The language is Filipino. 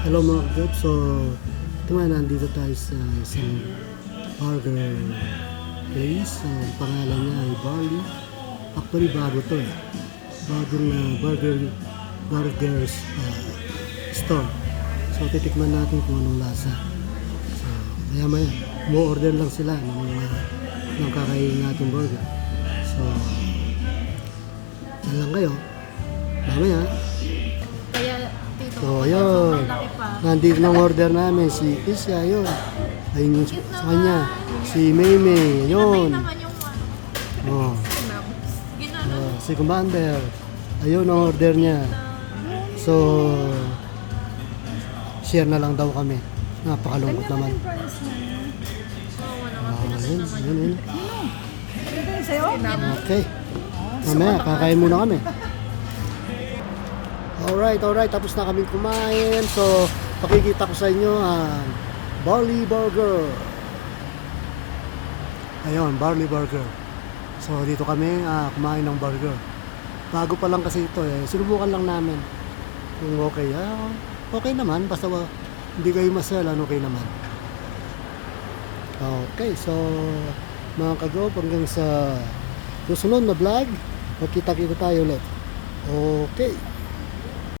Hello mga kagab. So, ito nga, nandito tayo sa isang burger place. Ang pangalan niya ay Barley. Actually, bago to eh. Bagong burgers store. So, titikman natin kung anong lasa. So, maya-maya, mo-order lang sila ng kakainin natin burger. So, yan lang kayo. Mamaya. Kaya tito So, ko ayun. malaki pa. Nandito ng order namin, si Isya, yun. Ayun yung sa kanya. Si Maymay, Kinamay yun. naman yung Oh, ginanon. si Commander. Ayun ang order niya. So, share na lang daw kami. Napakalungkot naman. Yun, yun, yun. Okay. Mamaya, kakain muna kami. Alright. Tapos na kami kumain. So, pakikita ko sa inyo ang Barley Burger. Ayun, Barley Burger. So, dito kami kumain ng burger. Bago pa lang kasi ito eh. Sinubukan lang namin. Kung okay. Okay naman. Basta hindi kayo masalan, okay naman. Okay, so mga kagop, hanggang sa susunod na vlog, magkita-kita tayo ulit. Okay.